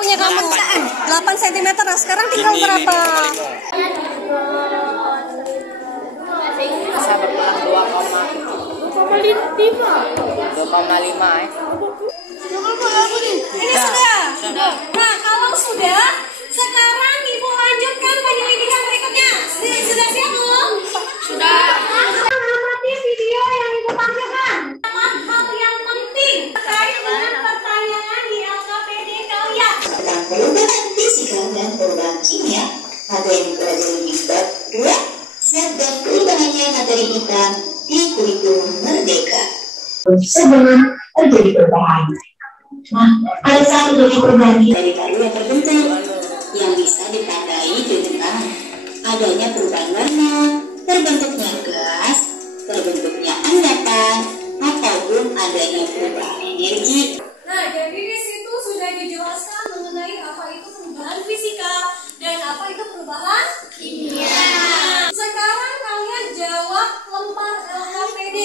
punya kamu 8 cm. Nah, sekarang tinggal berapa? Bisa berkurang 2,5 ya. Ini sudah. Nah, kalau sudah, sekarang Ibu lanjutkan penyelidikan berikutnya. Sudah siap belum? Sudah. Amati video yang Ibu tampilkan. Hal yang penting terkait dengan pertanyaan di LKPD kalian. Tentang perubahan fisika dan perubahan kimia, materi dipelajari di bab 2, zat dan perubahannya materi IPA di kurikulum Merdeka. Sebelum terjadi perubahan. Nah, ada satu dari perubahan dari paru yang terbentuk yang bisa ditandai dengan adanya perubahan warna, terbentuknya gas, terbentuknya endapan, ataupun adanya perubahan energi. Nah, jadi di situ sudah dijelaskan mengenai apa itu perubahan fisika dan apa itu perubahan kimia. Sekarang kalian jawab lembar LKPD.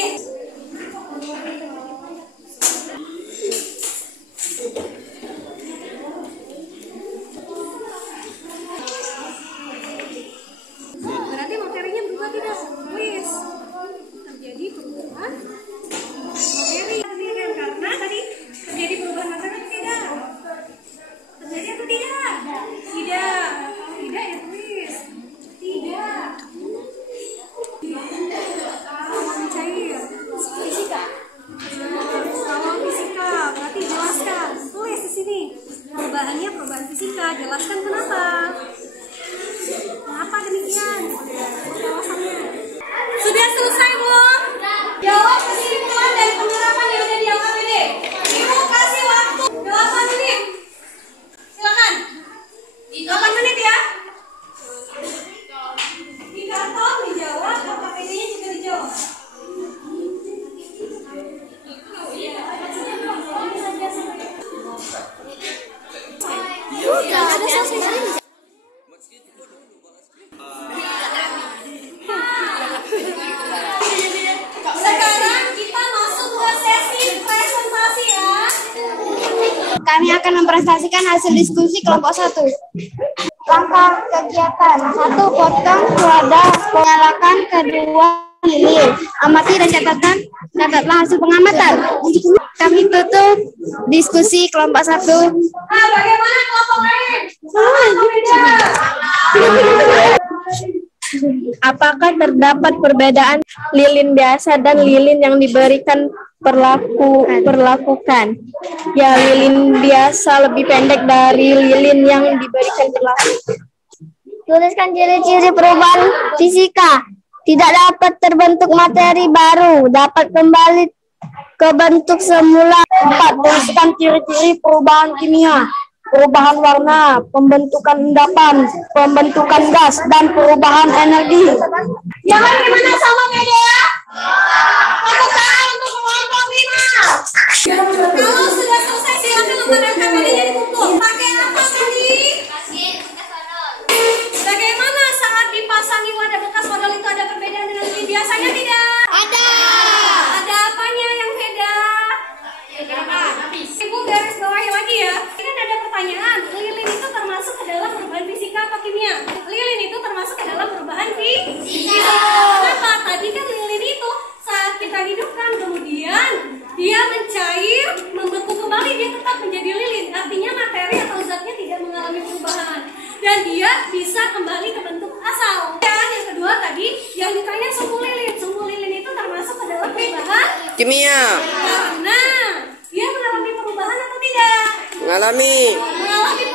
Berarti materinya berubah tidak? Please. Terjadi perubahan materi. Karena tadi terjadi perubahan materi tidak? Terjadi atau tidak? Tidak. Tidak ya, please. Tidak. Awal cair. Fisika. Awal fisika. Berarti jelaskan. Tulis di sini. Perubahannya perubahan fisika. Jelaskan kenapa. Kenapa demikian? Alasannya. Sudah selesai belum? Jawab kesimpulan dan penerapan yang ada di LKPD. Ibu kasih waktu 8 menit. Silakan. 8 menit ya. Di kantor dijawab, LKPD-nya juga dijawab. Ada selesai. Sekarang kita masuk ke sesi presentasi ya. Kami akan mempresentasikan hasil diskusi kelompok 1. Langkah kegiatan 1. Potong wadah, nyalakan. 2. Lilin. Amati dan catatlah hasil pengamatan. Kami tutup diskusi kelompok 1. Nah, bagaimana kelompok lain? Apakah terdapat perbedaan lilin biasa dan lilin yang diberikan perlakukan? Ya, lilin biasa lebih pendek dari lilin yang diberikan perlaku. Tuliskan ciri-ciri perubahan fisika. Tidak dapat terbentuk materi baru, dapat kembali ke bentuk semula. 4. Tuliskan ciri-ciri perubahan kimia. Perubahan warna, pembentukan endapan, pembentukan gas, dan perubahan energi. Jangan gimana sama media? Tepuk tangan untuk kelompok 5. Kalau sudah selesai silakan lembar LKPD-nya dikumpul. Pakai apa tadi? Bagaimana saat dipasangi wadah bekas modal itu ada perbedaan dengan lilin biasanya tidak? Ada. Ada apanya yang beda? Ibu garis bawahi lagi ya. Ini kan ada pertanyaan, lilin itu termasuk ke dalam perubahan fisika atau kimia? Lilin itu termasuk ke dalam perubahan fisika. Kenapa? Tadi kan lilin itu saat kita hidupkan kemudian dia mencair, membeku kembali, dia tetap menjadi lilin. Artinya materi atau zatnya tidak mengalami perubahan dan dia bisa kembali ke bentuk asal. Dan yang kedua tadi yang ditanya sumbu lilin. Sumbu lilin itu termasuk ke dalam perubahan Kimia. karena dia mengalami perubahan atau tidak? Mengalami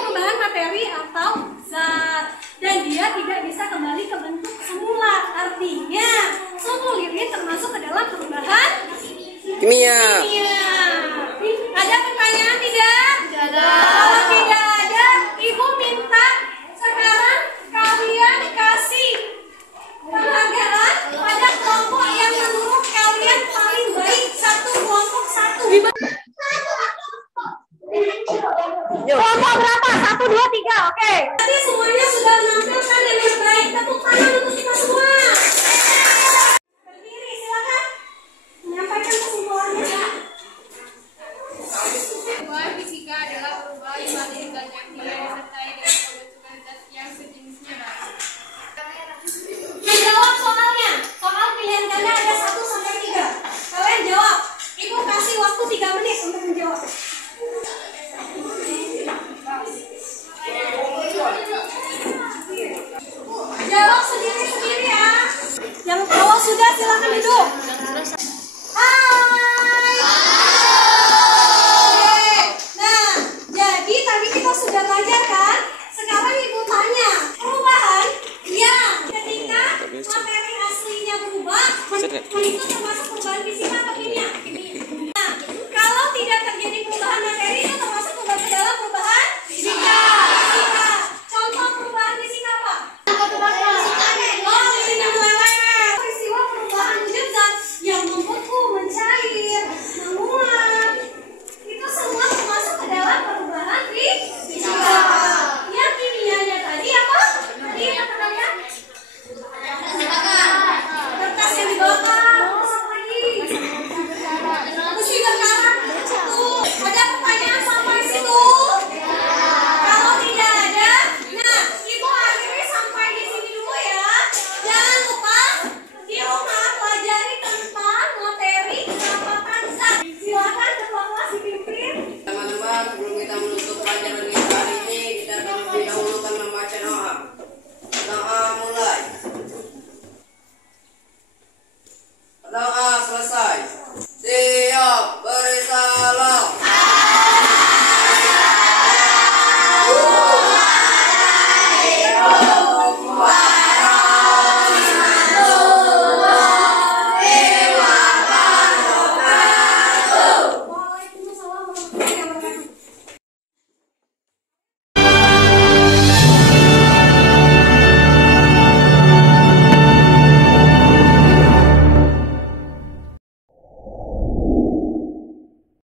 Perubahan materi atau zat dan dia tidak bisa kembali ke bentuk semula. Artinya sumbu lilin termasuk ke dalam perubahan kimia. kimia. Ada pertanyaan tidak? Kalau tidak ada, Ibu minta sekarang kalian kasih penghargaan pada kelompok yang menurut kalian paling baik. Satu kelompok 1. Kelompok berapa? 1, 2, 3. Oke. Tadi semuanya sudah menampilkan yang terbaik. Tepuk tangan untuk kita semua. Berdiri, silakan menyampaikan kesimpulannya. Perubahan fisika adalah perubahan materi dan waktu 3 menit untuk menjawab. Jawab sendiri-sendiri ya. Yang kalau sudah silakan duduk.